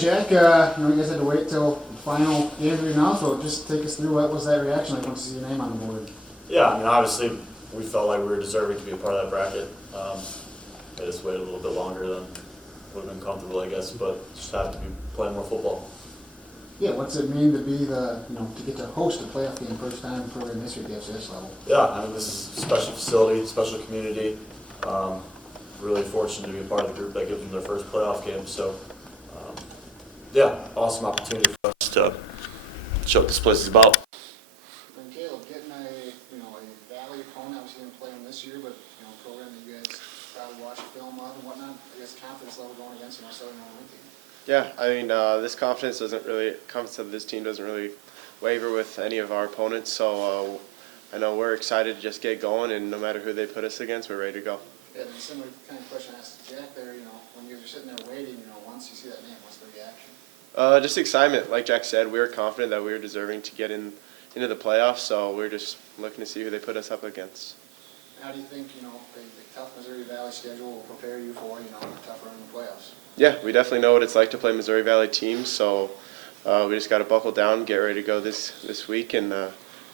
Jack, you guys had to wait till the final interview now, so just take us through what was that reaction like once you see your name on the board? Yeah, I mean, obviously, we felt like we were deserving to be a part of that bracket. I just waited a little bit longer than would have been comfortable, I guess, but just happy to be playing more football. Yeah, what's it mean to be to get to host a playoff game first time in program history at the FCS level? Yeah, I mean, this is a special facility, special community. Really fortunate to be a part of the group that gives them their first playoff game. So, yeah, awesome opportunity for us to show what this place is about. And Caleb, getting a Valley opponent, obviously didn't play him this year, but a program that you guys probably watch film of and whatnot. I guess confidence level going against our Southern Illinois team. Yeah, I mean, this confidence of this team doesn't really waver with any of our opponents. So I know we're excited to just get going, and no matter who they put us against, we're ready to go. Yeah, and a similar kind of question I asked Jack there. When you were sitting there waiting, once you see that name, what's the reaction? Just excitement. Like Jack said, we were confident that we were deserving to get into the playoffs. So we're just looking to see who they put us up against. How do you think the tough Missouri Valley schedule will prepare you for a tough run in the playoffs? Yeah, we definitely know what it's like to play Missouri Valley teams. So we just got to buckle down, get ready to go this week, and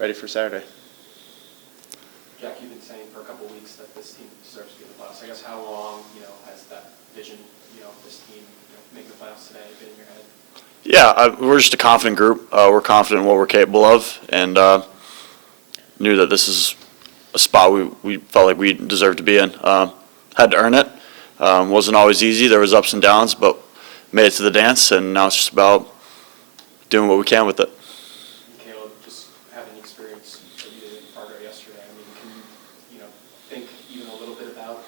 ready for Saturday. Jack, you've been saying for a couple of weeks that this team deserves to be in the playoffs. I guess how long, has that vision, this team, making the playoffs today been in your head? Yeah, we're just a confident group. We're confident in what we're capable of, and knew that this is a spot we felt like we deserved to be in. Had to earn it. Wasn't always easy. There was ups and downs, but made it to the dance, and now it's just about doing what we can with it. Caleb, just having experience that you did in Fargo yesterday, I mean, can you, think even a little bit about,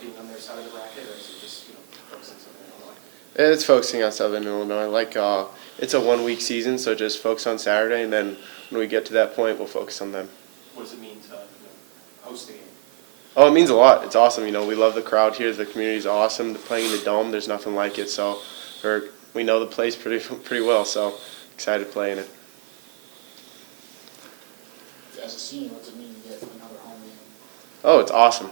being on their side of the bracket, or is it just, focusing on Southern Illinois? It's focusing on Southern Illinois. It's a 1 week season, so just focus on Saturday, and then when we get to that point, we'll focus on them. What does it mean to, host the game? Oh, it means a lot. It's awesome. We love the crowd here. The community's awesome. Playing in the Dome, there's nothing like it. So we know the place pretty well, so excited to play in it. As a senior, what's it mean to get another home game? Oh, it's awesome.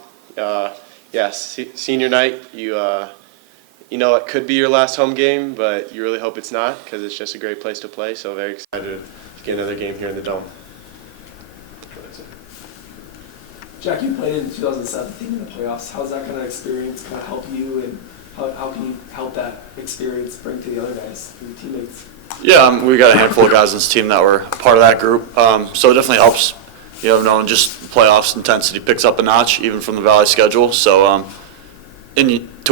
Yes, senior night, it could be your last home game, but you really hope it's not because it's just a great place to play. So very excited to get another game here in the Dome. Jack, you played in 2017 in the playoffs. How's that kind of experience kind of help you, and how can you help that experience bring to the other guys, your teammates? Yeah, we got a handful of guys on this team that were part of that group, so it definitely helps. Knowing just playoffs intensity picks up a notch, even from the Valley schedule. So, to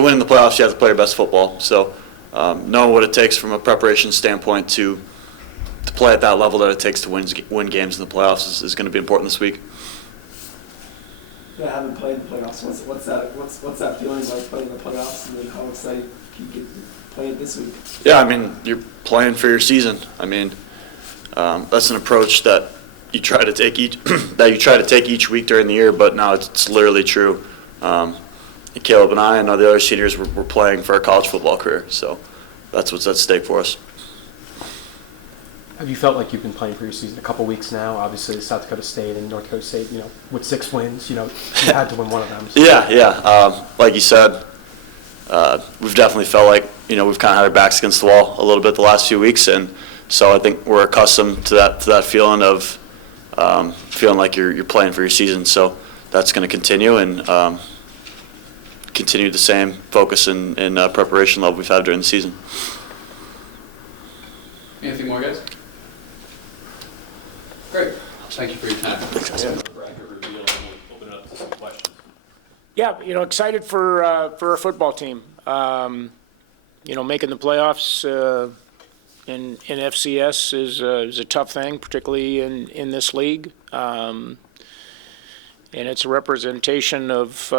win in the playoffs, you have to play your best football. So, knowing what it takes from a preparation standpoint to play at that level that it takes to win games in the playoffs is going to be important this week. Yeah, I haven't played in the playoffs. What's that feeling like playing in the playoffs, and then how excited can you get playing this week? Yeah, I mean, you're playing for your season. I mean, that's an approach that you try to take each week during the year, but now it's literally true. Caleb and I and all the other seniors we're playing for our college football career, so that's what's at stake for us. Have you felt like you've been playing for your season a couple weeks now? Obviously, South Dakota State and North Dakota State, with 6 wins, you had to win one of them. So. Yeah. Like you said, we've definitely felt like, we've kind of had our backs against the wall a little bit the last few weeks, and so I think we're accustomed to that feeling of feeling like you're playing for your season. So that's going to continue and continue the same focus and preparation level we've had during the season. Anything more, guys? Great. Thank you for your time. Thanks, guys. Bracket reveal, and we'll open it up to some questions. Yeah, excited for our football team. Making the playoffs in FCS is a tough thing, particularly in this league. And it's a representation of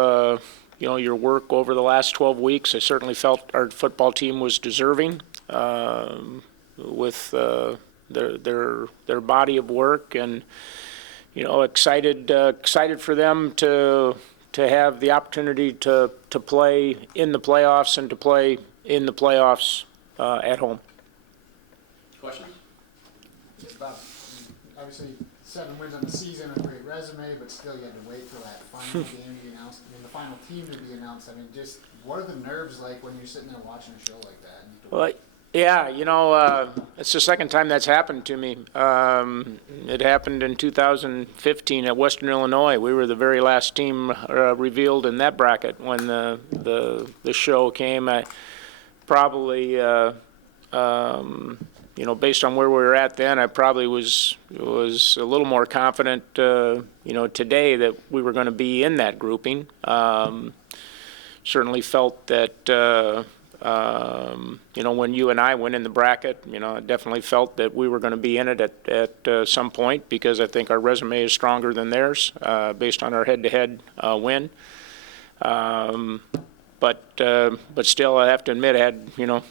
your work over the last 12 weeks. I certainly felt our football team was deserving with their body of work, and excited for them to have the opportunity to play in the playoffs and to play in the playoffs at home. Questions? Bob, obviously 7 wins on the season, a great resume, but still you had to wait till that final game to be announced, the final team to be announced. I mean, just what are the nerves like when you're sitting there watching a show like that? Well, Yeah, it's the second time that's happened to me. It happened in 2015 at Western Illinois. We were the very last team revealed in that bracket when the show came. I probably, based on where we were at then, I probably was a little more confident, today that we were going to be in that grouping. Certainly felt that. When you and I went in the bracket, I definitely felt that we were going to be in it at some point because I think our resume is stronger than theirs based on our head-to-head win. But still, I have to admit, I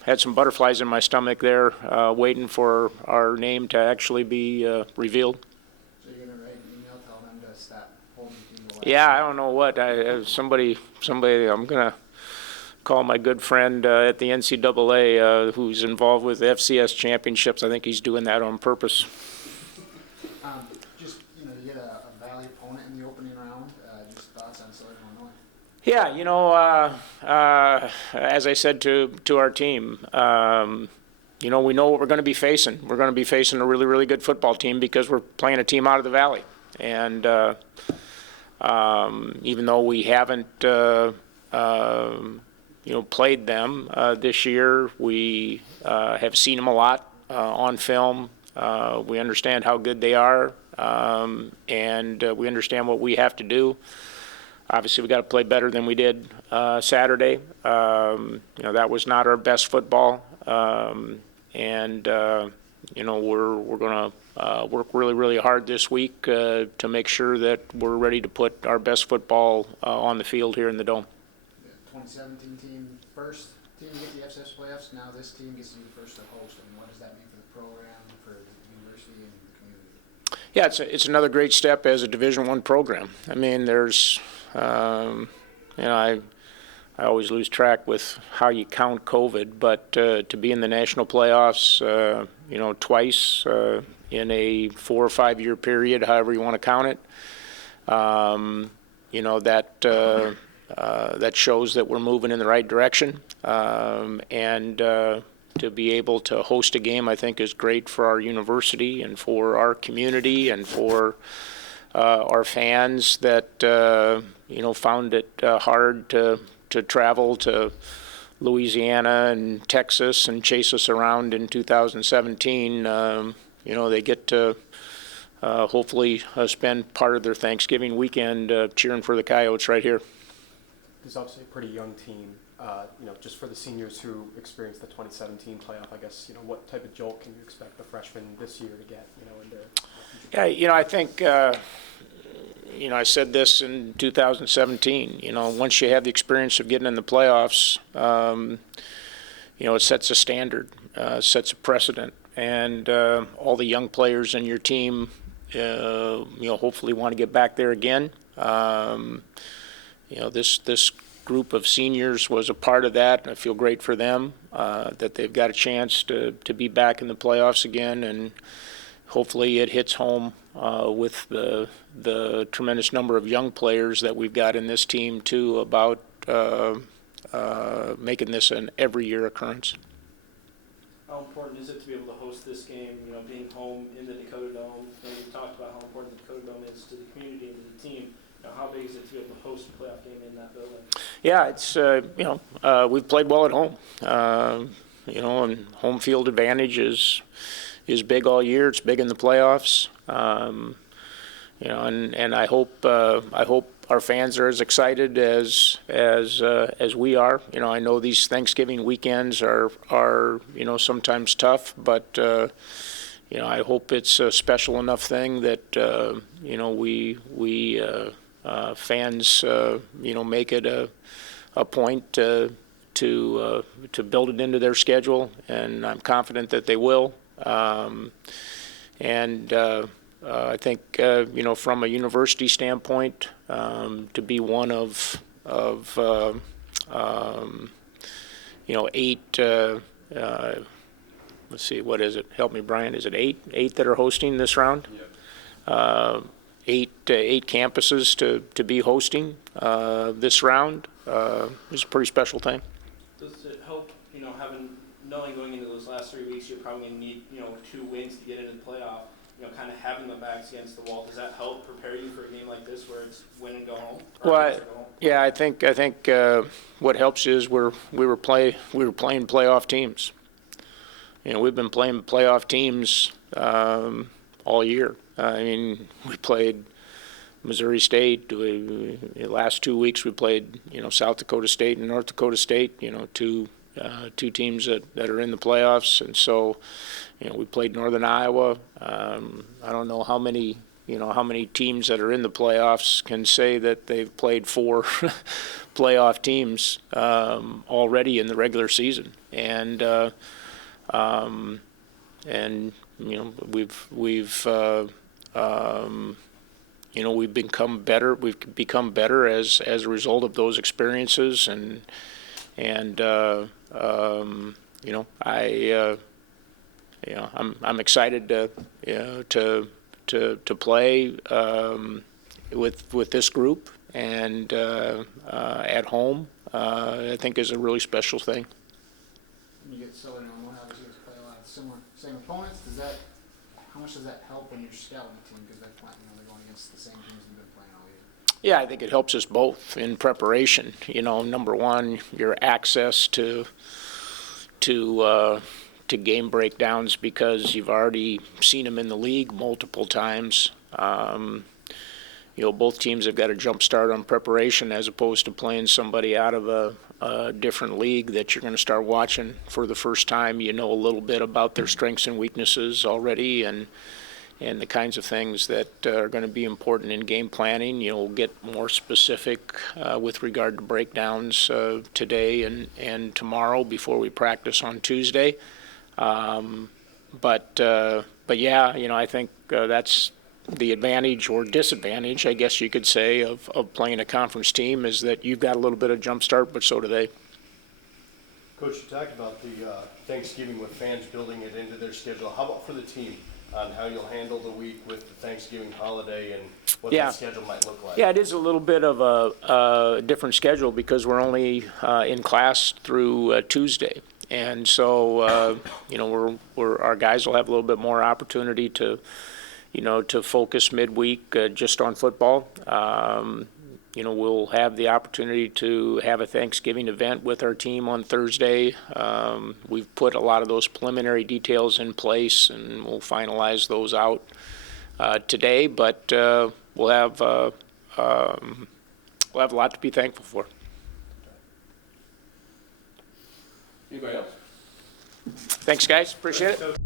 had some butterflies in my stomach there, waiting for our name to actually be revealed. So you're gonna write an email telling them to stop holding people? Yeah, I don't know what. Somebody, I'm gonna call my good friend at the NCAA who's involved with the FCS championships. I think he's doing that on purpose. Just, you get a Valley opponent in the opening round. Just thoughts on Southern Illinois? Yeah, as I said to our team, we know what we're going to be facing. We're going to be facing a really, really good football team because we're playing a team out of the Valley. And even though we haven't played them this year. We have seen them a lot on film. We understand how good they are, and we understand what we have to do. Obviously, we got to play better than we did Saturday. That was not our best football, and we're going to work really, really hard this week to make sure that we're ready to put our best football on the field here in the Dome. 2017 team, first team to get the FCS playoffs. Now this team gets to be the first to host. I mean, what does that mean for the program, for the university, and the community? Yeah, it's another great step as a Division I program. I mean, there's, I always lose track with how you count COVID, but to be in the national playoffs, twice in a 4 or 5 year period, however you want to count it, that shows that we're moving in the right direction. And to be able to host a game, I think, is great for our university and for our community and for our fans that, found it hard to travel to Louisiana and Texas and chase us around in 2017. They get to hopefully spend part of their Thanksgiving weekend cheering for the Coyotes right here. There's obviously a pretty young team. Just for the seniors who experienced the 2017 playoff, I guess, what type of jolt can you expect the freshmen this year to get, in their Yeah, I think, I said this in 2017, once you have the experience of getting in the playoffs, it sets a standard, sets a precedent, and all the young players in your team, hopefully want to get back there again. This group of seniors was a part of that. I feel great for them that they've got a chance to be back in the playoffs again, and hopefully it hits home with the tremendous number of young players that we've got in this team too about making this an every year occurrence. How important is it to be able to host this game, being home in the Dakota Dome? You talked about how important the Dakota Dome is to the community and to the team. How big is it to be able to host a playoff game in that building? Yeah, it's, we've played well at home. And home field advantage is big all year. It's big in the playoffs. And I hope our fans are as excited as we are. I know these Thanksgiving weekends are sometimes tough, but I hope it's a special enough thing that we fans make it a point to build it into their schedule, and I'm confident that they will. I think from a university standpoint, to be one of 8. Let's see, what is it? Help me, Brian. Is it 8? 8 that are hosting this round? Yeah. 8 campuses to be hosting this round is a pretty special thing. Does it help, having knowing going into those last 3 weeks, you're probably going to need, 2 wins to get into the playoff, kind of having the backs against the wall, does that help prepare you for a game like this where it's win and go home? Or Well, lose or go home? yeah, I think what helps is we were playing playoff teams. We've been playing playoff teams all year. I mean, we played Missouri State. The last 2 weeks we played, South Dakota State and North Dakota State. Two teams that are in the playoffs, and so we played Northern Iowa. I don't know how many teams that are in the playoffs can say that they've played 4 playoff teams already in the regular season, and we've become better. We've become better as a result of those experiences, and I'm excited to play with this group, and at home. I think is a really special thing. You get Southern Illinois, obviously, you play a lot of same opponents. How much does that help when you're scouting the team, because they're going against the same teams you've been playing all year? Yeah, I think it helps us both in preparation. Number one, your access to game breakdowns, because you've already seen them in the league multiple times. Both teams have got a jump start on preparation, as opposed to playing somebody out of a different league that you're going to start watching for the first time. A little bit about their strengths and weaknesses already, and the kinds of things that are going to be important in game planning. We'll get more specific with regard to breakdowns today and tomorrow before we practice on Tuesday. But yeah, I think that's the advantage or disadvantage, I guess you could say, of playing a conference team, is that you've got a little bit of jump start, but so do they. Coach, you talked about the Thanksgiving with fans building it into their schedule. How about for the team on how you'll handle the week with the Thanksgiving holiday and what that schedule might look like? Yeah, it is a little bit of a different schedule, because we're only in class through Tuesday. And so, our guys will have a little bit more opportunity to focus midweek just on football. We'll have the opportunity to have a Thanksgiving event with our team on Thursday. We've put a lot of those preliminary details in place, and we'll finalize those out today. But we'll have a lot to be thankful for. Anybody else? Thanks, guys. Appreciate it.